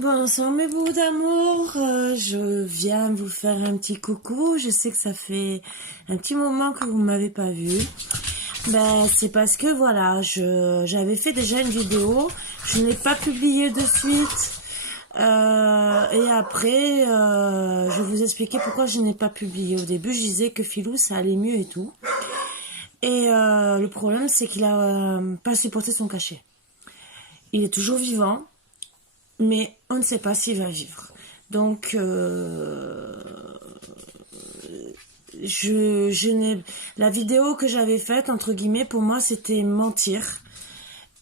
Bonsoir mes bouts d'amour, je viens vous faire un petit coucou. Je sais que ça fait un petit moment que vous m'avez pas vu. Ben c'est parce que voilà, j'avais fait déjà une vidéo, je n'ai pas publié de suite. Et après, je vais vous expliquer pourquoi je n'ai pas publié. Au début, je disais que Philou ça allait mieux et tout. Et le problème c'est qu'il a pas supporté son cachet. Il est toujours vivant. Mais on ne sait pas s'il va vivre. Donc, la vidéo que j'avais faite, entre guillemets, pour moi, c'était mentir.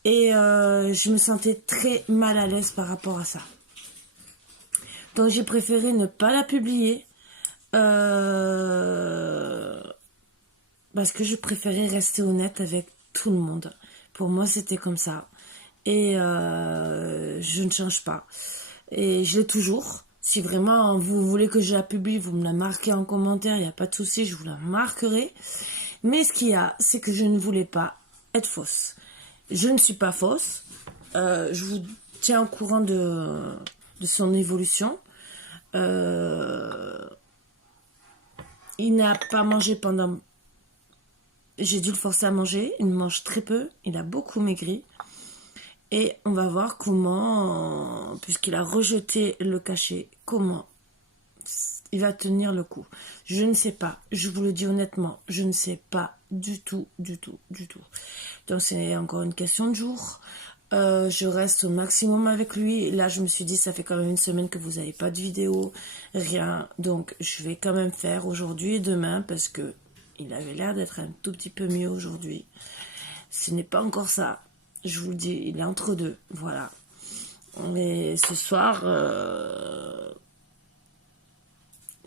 Et je me sentais très mal à l'aise par rapport à ça. Donc, j'ai préféré ne pas la publier. Parce que je préférais rester honnête avec tout le monde. Pour moi, c'était comme ça. Et je ne change pas. Et je l'ai toujours. Si vraiment vous voulez que je la publie, vous me la marquez en commentaire, il n'y a pas de souci, je vous la marquerai. Mais ce qu'il y a, c'est que je ne voulais pas être fausse. Je ne suis pas fausse. Je vous tiens au courant de son évolution. Il n'a pas mangé pendant... J'ai dû le forcer à manger. Il mange très peu. Il a beaucoup maigri. Et on va voir comment, puisqu'il a rejeté le cachet, comment il va tenir le coup. Je ne sais pas, je vous le dis honnêtement, je ne sais pas du tout. Donc c'est encore une question de jour. Je reste au maximum avec lui. Là, je me suis dit, ça fait quand même une semaine que vous n'avez pas de vidéo, rien. Donc, je vais quand même faire aujourd'hui et demain, parce que il avait l'air d'être un tout petit peu mieux aujourd'hui. Ce n'est pas encore ça. Je vous le dis, il est entre deux, voilà. Mais ce soir,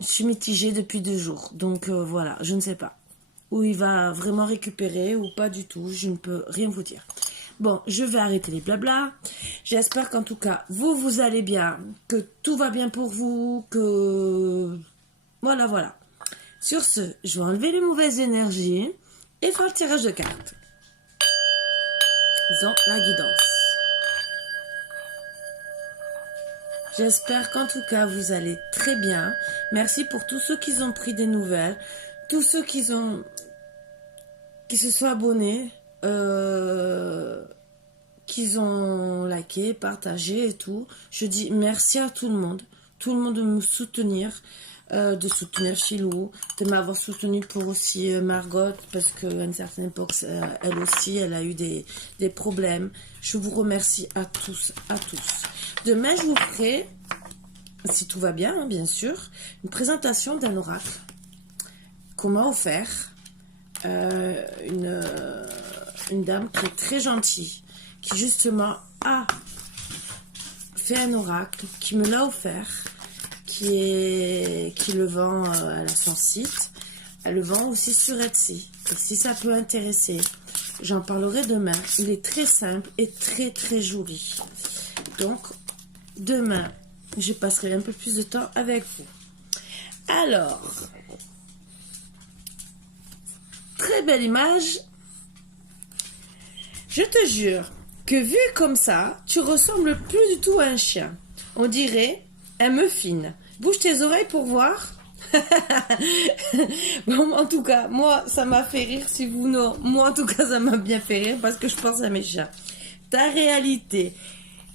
je suis mitigée depuis 2 jours. Donc voilà, je ne sais pas. Où il va vraiment récupérer ou pas du tout, je ne peux rien vous dire. Bon, je vais arrêter les blabla. J'espère qu'en tout cas, vous allez bien, que tout va bien pour vous, que... Voilà. Sur ce, je vais enlever les mauvaises énergies et faire le tirage de cartes. La guidance. J'espère qu'en tout cas vous allez très bien. Merci pour tous ceux qui ont pris des nouvelles, tous ceux qui se sont abonnés, qui ont liké, partagé et tout. Je dis merci à tout le monde de me soutenir. De soutenir Philou, de m'avoir soutenu pour aussi Margot, parce qu'à une certaine époque, elle aussi, elle a eu des problèmes. Je vous remercie à tous. Demain, je vous ferai, si tout va bien, hein, bien sûr, une présentation d'un oracle qu'on m'a offert. Une dame qui est très gentille, qui justement a fait un oracle, qui me l'a offert, qui le vend, elle a son site, elle le vend aussi sur Etsy. Et si ça peut intéresser, j'en parlerai demain. Il est très simple et très joli. Donc, demain, je passerai un peu plus de temps avec vous. Alors, très belle image. Je te jure que vu comme ça, tu ressembles plus du tout à un chien. On dirait un muffin. Bouge tes oreilles pour voir. Bon, en tout cas, moi, ça m'a fait rire. Si vous, non. Moi, en tout cas, ça m'a bien fait rire parce que je pense à mes chats. Ta réalité.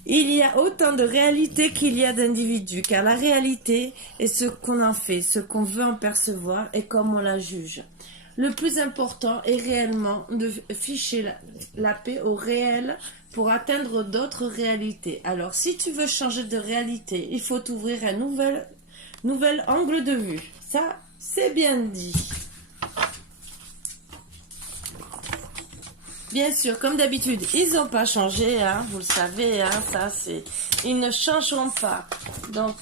Il y a autant de réalité qu'il y a d'individus. Car la réalité est ce qu'on en fait, ce qu'on veut en percevoir et comment on la juge. Le plus important est réellement de ficher la paix au réel pour atteindre d'autres réalités. Alors, si tu veux changer de réalité, il faut t'ouvrir un nouvel angle de vue. Ça, c'est bien dit. Bien sûr, comme d'habitude, ils n'ont pas changé, hein, vous le savez, hein, ça c'est... Ils ne changeront pas. Donc,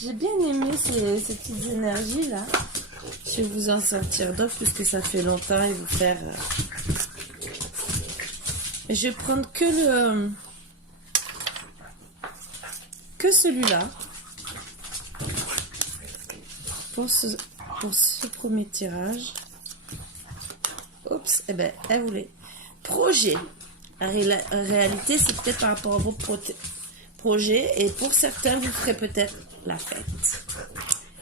j'ai bien aimé ces petites énergies-là. Je vais vous en sortir d'autres puisque ça fait longtemps et vous faire... Je vais prendre que celui-là pour ce premier tirage. Oups, eh ben, elle voulait. Projet. En réalité, c'est peut-être par rapport à vos projets. Et pour certains, vous ferez peut-être la fête.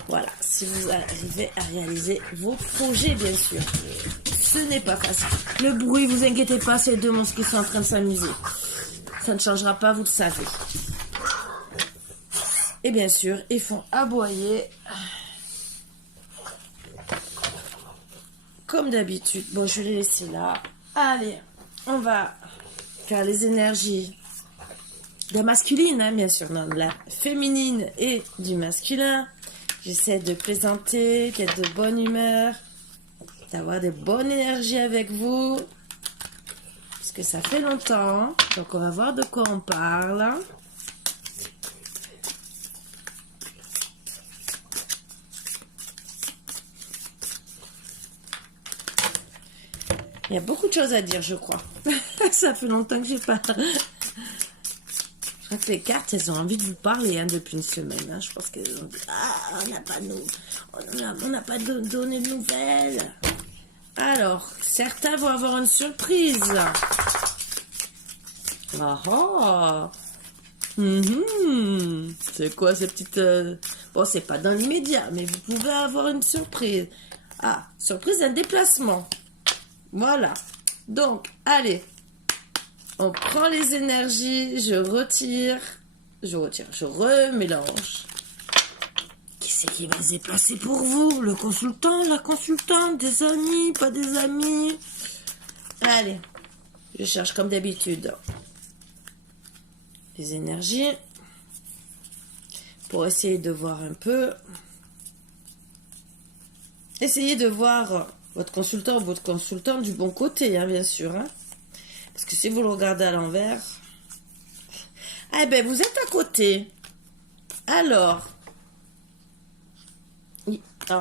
Voilà, si vous arrivez à réaliser vos projets, bien sûr. Ce n'est pas facile. Le bruit, vous inquiétez pas, c'est deux monstres qui sont en train de s'amuser. Ça ne changera pas, vous le savez. Et bien sûr, ils font aboyer. Comme d'habitude. Bon, je vais les laisser là. Allez, on va faire les énergies de la masculine, hein, bien sûr, non, de la féminine et du masculin. J'essaie de plaisanter, d'être de bonne humeur, d'avoir des bonnes énergies avec vous. Parce que ça fait longtemps. Donc, on va voir de quoi on parle. Il y a beaucoup de choses à dire, je crois. Ça fait longtemps que j'ai pas... Je crois que les cartes, elles ont envie de vous parler hein, depuis une semaine. Hein. Je pense qu'elles ont dit, ah, on n'a pas donné de nouvelles. Alors, certains vont avoir une surprise. Ah ah. C'est quoi ces petites... Bon, c'est pas dans l'immédiat, mais vous pouvez avoir une surprise. Ah, surprise d'un déplacement. Voilà. Donc, allez. On prend les énergies, je remélange. Qui c'est qui va se déplacer pour vous? Le consultant, la consultante, des amis, pas des amis? Allez, je cherche comme d'habitude les énergies pour essayer de voir un peu. Essayez de voir votre consultant ou votre consultante du bon côté, hein, bien sûr. Hein. Parce que si vous le regardez à l'envers, eh ben vous êtes à côté. Alors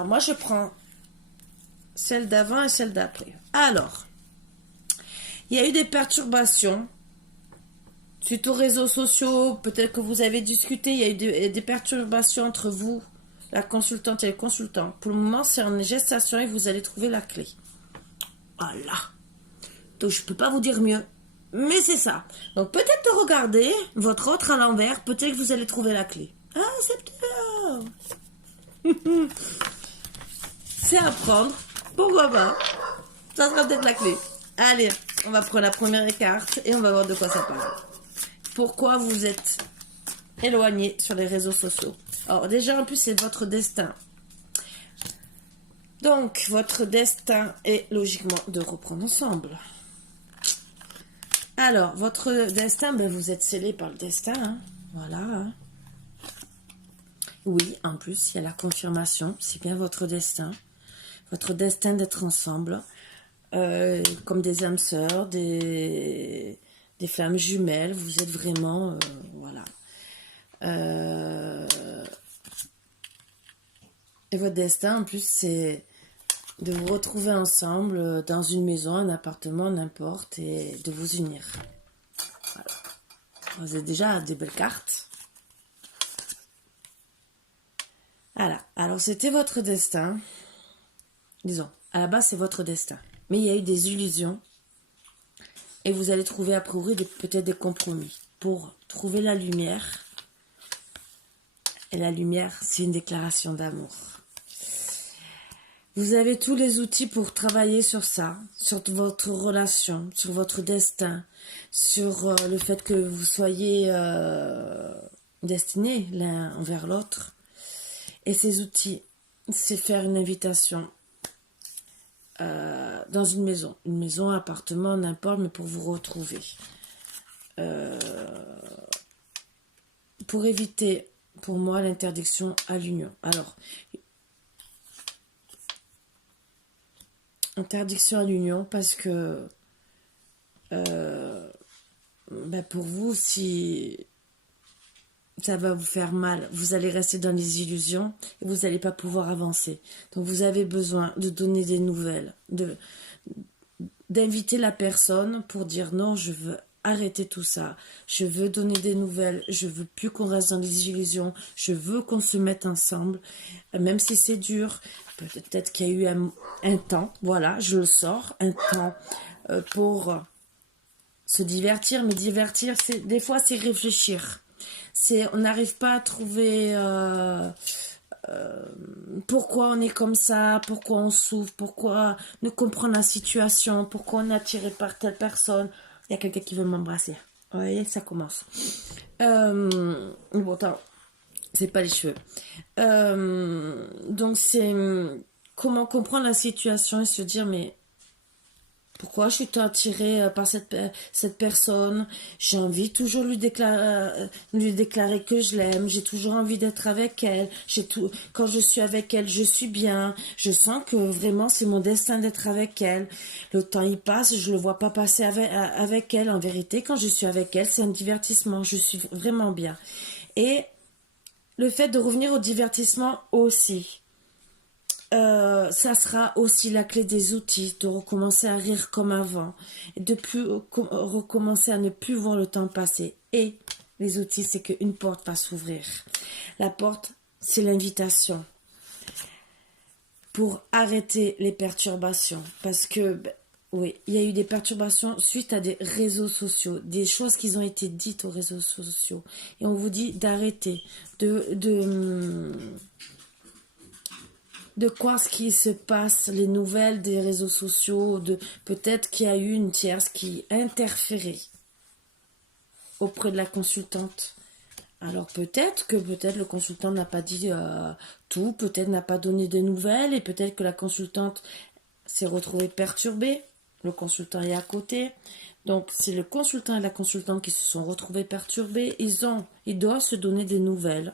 moi je prends celle d'avant et celle d'après. Alors, il y a eu des perturbations suite aux réseaux sociaux. Peut-être que vous avez discuté. Il y a eu des perturbations entre vous, la consultante et le consultant. Pour le moment, c'est en gestation et vous allez trouver la clé. Voilà. Donc, je ne peux pas vous dire mieux. Mais c'est ça. Donc, peut-être de regarder votre autre à l'envers. Peut-être que vous allez trouver la clé. Ah, c'est bien. C'est à prendre. Pourquoi pas? Ça sera peut-être la clé. Allez, on va prendre la première carte et on va voir de quoi ça parle. Pourquoi vous êtes éloigné sur les réseaux sociaux? Alors, déjà, en plus, c'est votre destin. Donc, votre destin est logiquement de reprendre ensemble. Alors, votre destin, ben, vous êtes scellé par le destin. Hein. Voilà. Hein. Oui, en plus, il y a la confirmation. C'est bien votre destin. Votre destin d'être ensemble. Comme des âmes sœurs, des flammes jumelles. Vous êtes vraiment... voilà. Et votre destin, en plus, c'est de vous retrouver ensemble dans une maison, un appartement, n'importe, et de vous unir. Voilà. Vous avez déjà des belles cartes. Voilà. Alors, c'était votre destin. Disons, à la base, c'est votre destin. Mais il y a eu des illusions. Et vous allez trouver, a priori, peut-être des compromis pour trouver la lumière. Et la lumière, c'est une déclaration d'amour. Vous avez tous les outils pour travailler sur ça, sur votre relation, sur votre destin, sur le fait que vous soyez destinés l'un envers l'autre. Et ces outils, c'est faire une invitation dans une maison, un appartement, n'importe, mais pour vous retrouver. Pour éviter, pour moi, l'interdiction à l'union. Alors, interdiction à l'union parce que pour vous, si ça va vous faire mal, vous allez rester dans les illusions et vous n'allez pas pouvoir avancer. Donc vous avez besoin de donner des nouvelles, d'inviter la personne pour dire non, je veux arrêter tout ça, je veux donner des nouvelles, je veux plus qu'on reste dans les illusions, je veux qu'on se mette ensemble, même si c'est dur. Peut-être qu'il y a eu un temps, voilà, je le sors, un temps pour se divertir, mais divertir, des fois, c'est réfléchir. On n'arrive pas à trouver pourquoi on est comme ça, pourquoi on souffre, pourquoi nous comprendre la situation, pourquoi on est attiré par telle personne. Il y a quelqu'un qui veut m'embrasser. Vous voyez, ça commence. Bon, attends, c'est pas les cheveux. Donc, c'est comment comprendre la situation et se dire, mais pourquoi je suis tant attirée par cette personne? J'ai envie toujours de lui déclarer que je l'aime. J'ai toujours envie d'être avec elle. Quand je suis avec elle, je suis bien. Je sens que vraiment c'est mon destin d'être avec elle. Le temps il passe, je le vois pas passer avec elle. En vérité, quand je suis avec elle, c'est un divertissement. Je suis vraiment bien. Et le fait de revenir au divertissement aussi. Ça sera aussi la clé des outils, de recommencer à rire comme avant, et de plus recommencer à ne plus voir le temps passer. Et les outils, c'est qu'une porte va s'ouvrir. La porte, c'est l'invitation pour arrêter les perturbations. Parce que, oui, il y a eu des perturbations suite à des réseaux sociaux, des choses qui ont été dites aux réseaux sociaux. Et on vous dit d'arrêter, de quoi ce qui se passe, les nouvelles des réseaux sociaux, peut-être qu'il y a eu une tierce qui interférait auprès de la consultante. Alors peut-être le consultant n'a pas dit tout, peut-être n'a pas donné de nouvelles et peut-être que la consultante s'est retrouvée perturbée. Le consultant est à côté. Donc, c'est le consultant et la consultante qui se sont retrouvés perturbés. Ils doivent se donner des nouvelles.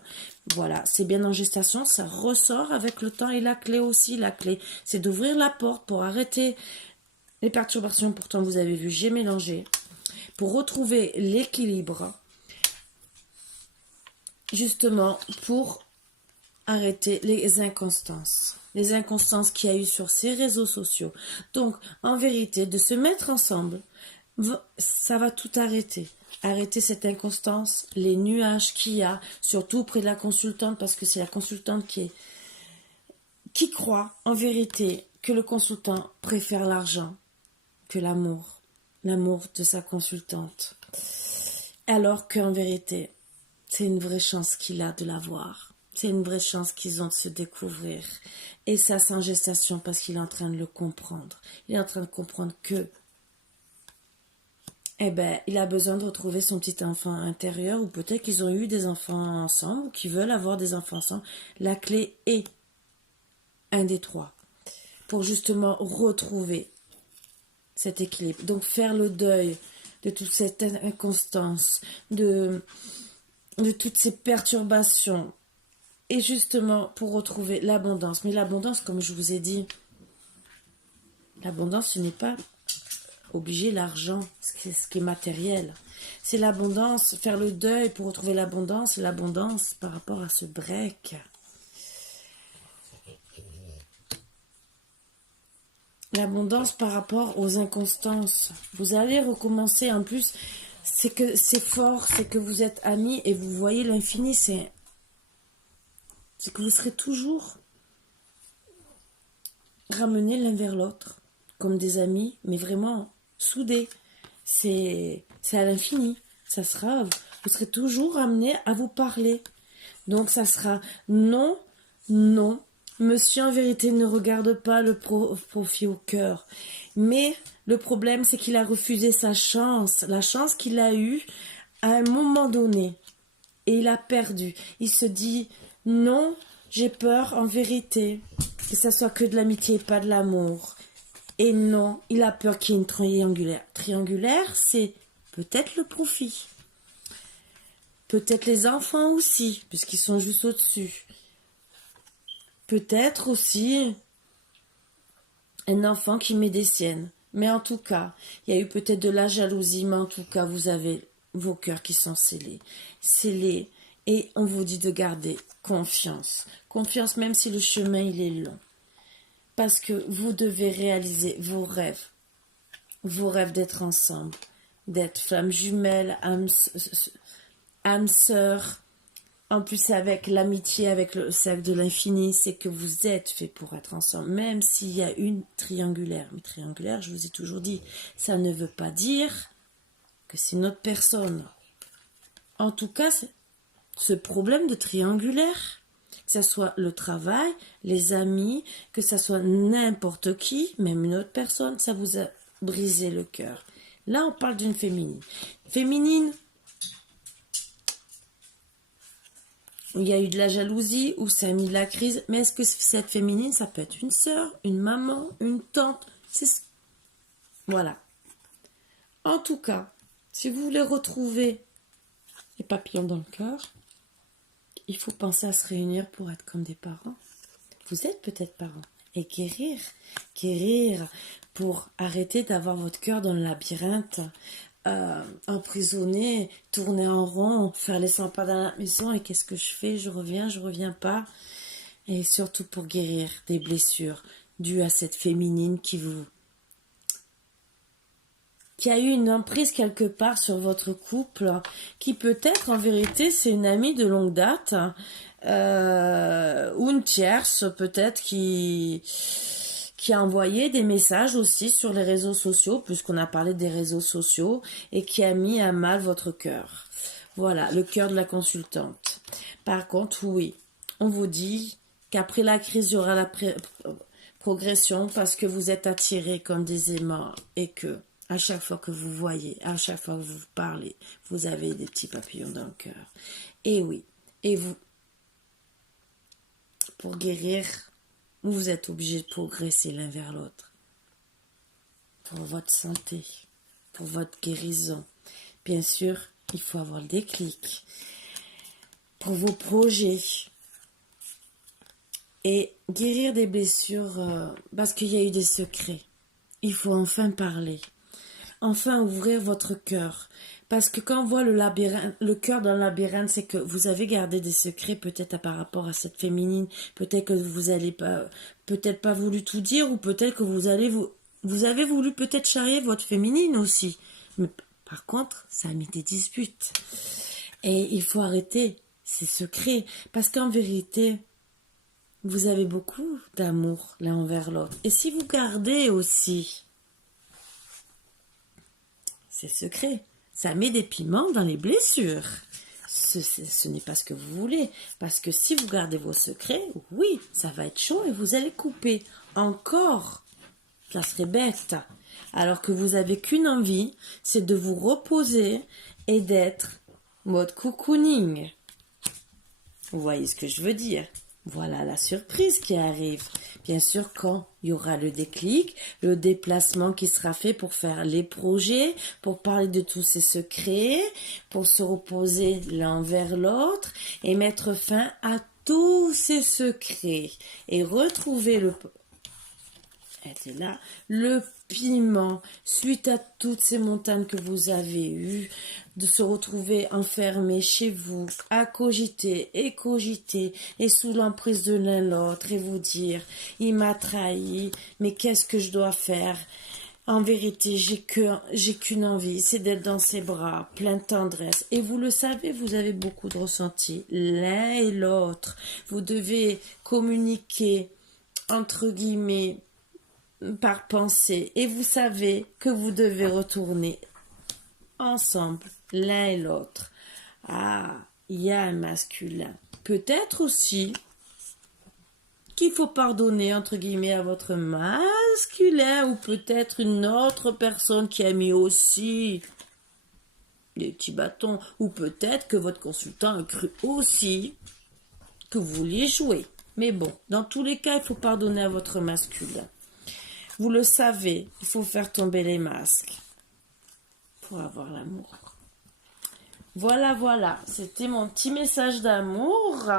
Voilà, c'est bien en gestation, ça ressort avec le temps et la clé aussi. La clé, c'est d'ouvrir la porte pour arrêter les perturbations. Pourtant, vous avez vu, j'ai mélangé. Pour retrouver l'équilibre, justement, pour arrêter les inconstances. Les inconstances qu'il y a eu sur ces réseaux sociaux. Donc, en vérité, de se mettre ensemble, ça va tout arrêter. Arrêter cette inconstance, les nuages qu'il y a, surtout auprès de la consultante, parce que c'est la consultante qui croit en vérité que le consultant préfère l'argent que l'amour de sa consultante. Alors qu'en vérité, c'est une vraie chance qu'il a de l'avoir. C'est une vraie chance qu'ils ont de se découvrir. Et ça, c'est en gestation parce qu'il est en train de le comprendre. Il est en train de comprendre que il a besoin de retrouver son petit enfant intérieur ou peut-être qu'ils ont eu des enfants ensemble ou qu'ils veulent avoir des enfants ensemble. La clé est un des trois pour justement retrouver cet équilibre. Donc faire le deuil de toute cette inconstance, de toutes ces perturbations et justement pour retrouver l'abondance. Mais l'abondance, comme je vous ai dit, l'abondance, ce n'est pas obligé l'argent, ce qui est matériel. C'est l'abondance, faire le deuil pour retrouver l'abondance par rapport à ce break. L'abondance par rapport aux inconstances. Vous allez recommencer, en plus, c'est que c'est fort, c'est que vous êtes amis et vous voyez l'infini, c'est que vous serez toujours ramenés l'un vers l'autre, comme des amis, mais vraiment soudés. C'est à l'infini. Ça sera, vous serez toujours amenés à vous parler. Donc ça sera non, non. Monsieur, en vérité, ne regarde pas le profit au cœur. Mais le problème, c'est qu'il a refusé sa chance. La chance qu'il a eue à un moment donné. Et il a perdu. Il se dit, non, j'ai peur, en vérité, que ça soit que de l'amitié et pas de l'amour. Et non, il a peur qu'il y ait une triangulaire. Triangulaire, c'est peut-être le profit. Peut-être les enfants aussi, puisqu'ils sont juste au-dessus. Peut-être aussi un enfant qui met des siennes. Mais en tout cas, il y a eu peut-être de la jalousie, mais en tout cas, vous avez vos cœurs qui sont scellés. Scellés. Et on vous dit de garder confiance. Confiance même si le chemin, il est long. Parce que vous devez réaliser vos rêves. Vos rêves d'être ensemble. D'être flammes jumelles, âmes sœurs. En plus, avec l'amitié, avec le cercle de l'infini, c'est que vous êtes fait pour être ensemble, même s'il y a une triangulaire. Mais triangulaire, je vous ai toujours dit, ça ne veut pas dire que c'est une autre personne. En tout cas, ce problème de triangulaire, que ce soit le travail, les amis, que ce soit n'importe qui, même une autre personne, ça vous a brisé le cœur. Là, on parle d'une féminine. Féminine, où il y a eu de la jalousie, où ça a mis de la crise. Mais est-ce que cette féminine, ça peut être une sœur, une maman, une tante? Voilà. En tout cas, si vous voulez retrouver les papillons dans le cœur, il faut penser à se réunir pour être comme des parents. Vous êtes peut-être parents. Et guérir pour arrêter d'avoir votre cœur dans le labyrinthe, emprisonné, tourner en rond, faire les 100 pas dans la maison. Et qu'est-ce que je fais? Je reviens pas. Et surtout pour guérir des blessures dues à cette féminine qui a eu une emprise quelque part sur votre couple, qui peut-être en vérité c'est une amie de longue date, ou une tierce peut-être qui a envoyé des messages aussi sur les réseaux sociaux, puisqu'on a parlé des réseaux sociaux, et qui a mis à mal votre cœur. Voilà, le cœur de la consultante. Par contre, oui, on vous dit qu'après la crise, il y aura la progression, parce que vous êtes attirés comme des aimants, et que à chaque fois que vous voyez, à chaque fois que vous parlez, vous avez des petits papillons dans le cœur. Et oui, et vous, pour guérir, vous êtes obligés de progresser l'un vers l'autre. Pour votre santé, pour votre guérison. Bien sûr, il faut avoir le déclic. Pour vos projets. Et guérir des blessures, parce qu'il y a eu des secrets. Il faut enfin parler. Enfin ouvrir votre cœur. Parce que quand on voit le cœur dans le labyrinthe, c'est que vous avez gardé des secrets peut-être par rapport à cette féminine. Peut-être que vous allez peut-être pas voulu tout dire, ou peut-être que vous avez voulu peut-être charrier votre féminine aussi. Mais par contre, ça a mis des disputes. Et il faut arrêter ces secrets. Parce qu'en vérité, vous avez beaucoup d'amour l'un envers l'autre. Et si vous gardez aussi ces secrets, ça met des piments dans les blessures. Ce n'est pas ce que vous voulez. Parce que si vous gardez vos secrets, oui, ça va être chaud et vous allez couper. Encore, ça serait bête. Alors que vous n'avez qu'une envie, c'est de vous reposer et d'être mode cocooning. Vous voyez ce que je veux dire? Voilà la surprise qui arrive. Bien sûr, quand il y aura le déclic, le déplacement qui sera fait pour faire les projets, pour parler de tous ces secrets, pour se reposer l'un vers l'autre et mettre fin à tous ces secrets et retrouver le piment suite à toutes ces montagnes que vous avez eues, de se retrouver enfermés chez vous, à cogiter et sous l'emprise de l'un l'autre et vous dire, il m'a trahi, mais qu'est-ce que je dois faire? En vérité, j'ai qu'une envie, c'est d'être dans ses bras, plein de tendresse. Et vous le savez, vous avez beaucoup de ressentis, l'un et l'autre. Vous devez communiquer, entre guillemets, par pensée. Et vous savez que vous devez retourner ensemble, l'un et l'autre. Ah, il y a un masculin. Peut-être aussi qu'il faut pardonner, entre guillemets, à votre masculin, ou peut-être une autre personne qui a mis aussi des petits bâtons, ou peut-être que votre consultant a cru aussi que vous vouliez jouer. Mais bon, dans tous les cas, il faut pardonner à votre masculin. Vous le savez, il faut faire tomber les masques pour avoir l'amour. Voilà, c'était mon petit message d'amour.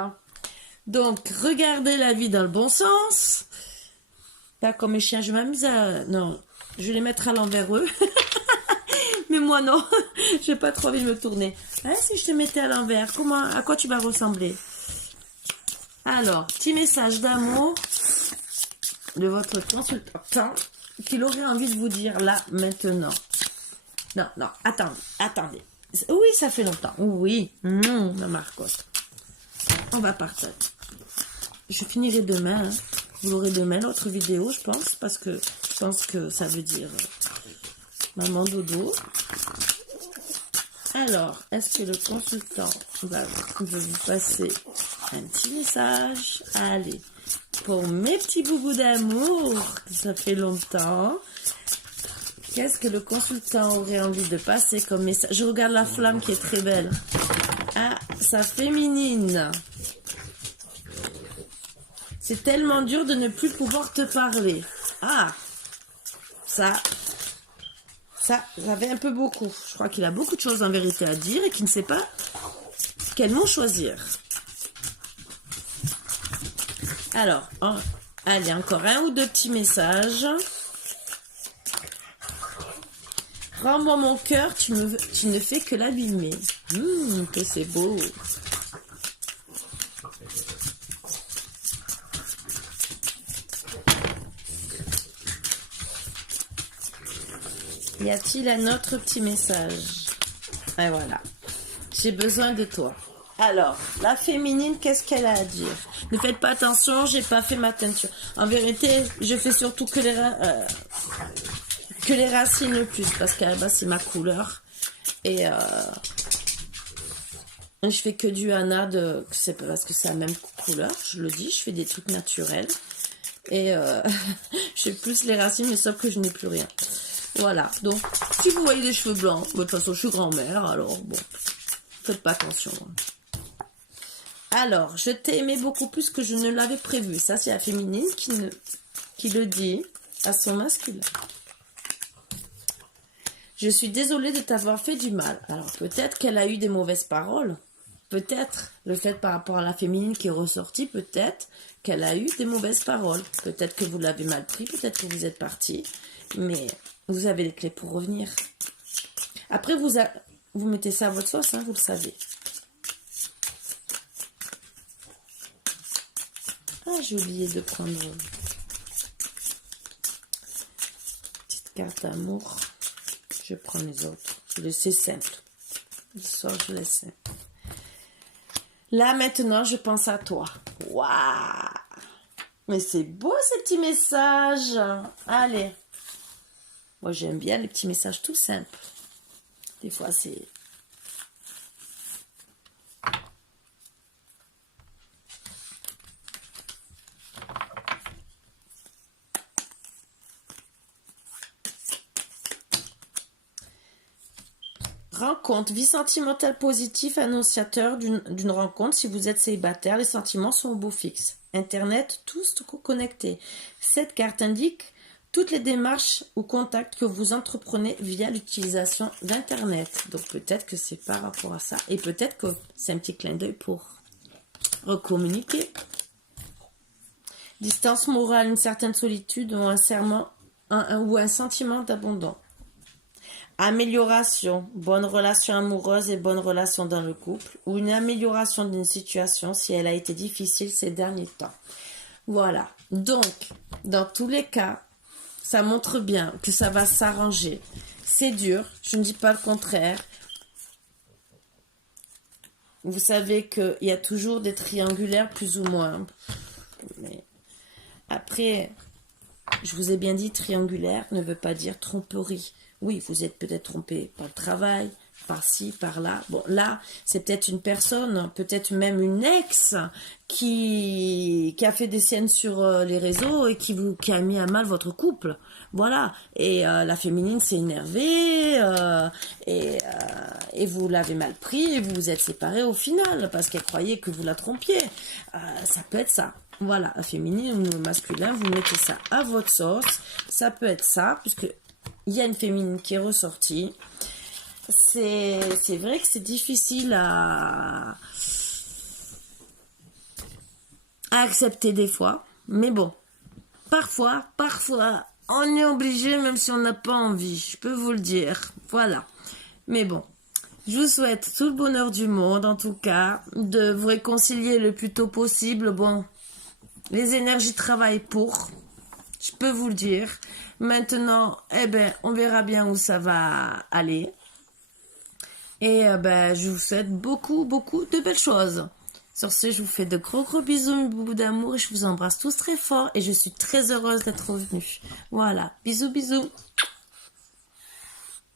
Donc, regardez la vie dans le bon sens. Pas comme mes chiens, je m'amuse à... Non, je vais les mettre à l'envers eux. Mais moi non, j'ai pas trop envie de me tourner. Hein, si je te mettais à l'envers, à quoi tu vas ressembler? Alors, petit message d'amour de votre consultant qu'il aurait envie de vous dire là, maintenant. Non, attendez. Oui, ça fait longtemps. Oui, ma marcotte. On va partir. Je finirai demain. Hein. Vous aurez demain l'autre vidéo, je pense, parce que je pense que ça veut dire maman dodo. Alors, est-ce que le consultant va vous passer un petit message? Allez, pour mes petits boubous d'amour, ça fait longtemps. Qu'est-ce que le consultant aurait envie de passer comme message? Je regarde la flamme qui est très belle. Ah, sa féminine. C'est tellement dur de ne plus pouvoir te parler. Ah, ça avait un peu beaucoup. Je crois qu'il a beaucoup de choses en vérité à dire et qu'il ne sait pas quel mot choisir. Alors, allez, encore un ou deux petits messages. Rends-moi mon cœur, tu ne fais que l'abîmer. Que c'est beau. Y a-t-il un autre petit message? Et voilà. J'ai besoin de toi. Alors, la féminine, qu'est-ce qu'elle a à dire? Ne faites pas attention, j'ai pas fait ma teinture. En vérité, je fais surtout que les racines le plus, parce qu'à la base, c'est ma couleur. Et je fais que du Hana, c'est parce que c'est la même couleur, je le dis, je fais des trucs naturels. Et je fais plus les racines, mais sauf que je n'ai plus rien. Voilà, donc si vous voyez des cheveux blancs, de toute façon je suis grand-mère, alors bon, faites pas attention. Alors, je t'ai aimé beaucoup plus que je ne l'avais prévu. Ça, c'est la féminine qui le dit à son masculin. Je suis désolée de t'avoir fait du mal. Alors, peut-être qu'elle a eu des mauvaises paroles. Peut-être, le fait par rapport à la féminine qui est ressortie, peut-être qu'elle a eu des mauvaises paroles. Peut-être que vous l'avez mal pris, peut-être que vous êtes parti. Mais vous avez les clés pour revenir. Après, vous mettez ça à votre sauce, hein, vous le savez. Ah, j'ai oublié de prendre une petite carte d'amour. Je prends les autres. Je le sais simple. L'histoire, je laisse simple. Là, maintenant, je pense à toi. Waouh! Mais c'est beau, ces petits messages. Allez. Moi, j'aime bien les petits messages tout simples. Des fois, c'est... Rencontre, vie sentimentale positive, annonciateur d'une rencontre. Si vous êtes célibataire, les sentiments sont au beau fixe. Internet, tous connectés. Cette carte indique toutes les démarches ou contacts que vous entreprenez via l'utilisation d'Internet. Donc peut-être que c'est par rapport à ça. Et peut-être que c'est un petit clin d'œil pour recommuniquer. Distance morale, une certaine solitude ou un serment ou un sentiment d'abandon. Amélioration, bonne relation amoureuse et bonne relation dans le couple, ou une amélioration d'une situation si elle a été difficile ces derniers temps. Voilà, donc, dans tous les cas, ça montre bien que ça va s'arranger. C'est dur, je ne dis pas le contraire. Vous savez qu'il y a toujours des triangulaires plus ou moins. Mais après, je vous ai bien dit, triangulaire ne veut pas dire tromperie. Oui, vous êtes peut-être trompé par le travail, par-ci, par-là. Bon, là, c'est peut-être une personne, peut-être même une ex qui a fait des scènes sur les réseaux et qui a mis à mal votre couple. Voilà. Et la féminine s'est énervée et vous l'avez mal pris et vous vous êtes séparés au final parce qu'elle croyait que vous la trompiez. Ça peut être ça. Voilà, la féminine ou le masculin, vous mettez ça à votre sauce. Ça peut être ça, puisque il y a une féminine qui est ressortie. C'est vrai que c'est difficile à accepter des fois. Mais bon, parfois, on est obligé même si on n'a pas envie. Je peux vous le dire. Voilà. Mais bon, je vous souhaite tout le bonheur du monde, en tout cas, de vous réconcilier le plus tôt possible. Bon, les énergies travaillent pour, je peux vous le dire. Maintenant, on verra bien où ça va aller. Et je vous souhaite beaucoup, beaucoup de belles choses. Sur ce, je vous fais de gros, gros bisous, mes boubous d'amour. Et je vous embrasse tous très fort. Et je suis très heureuse d'être revenue. Voilà, bisous, bisous.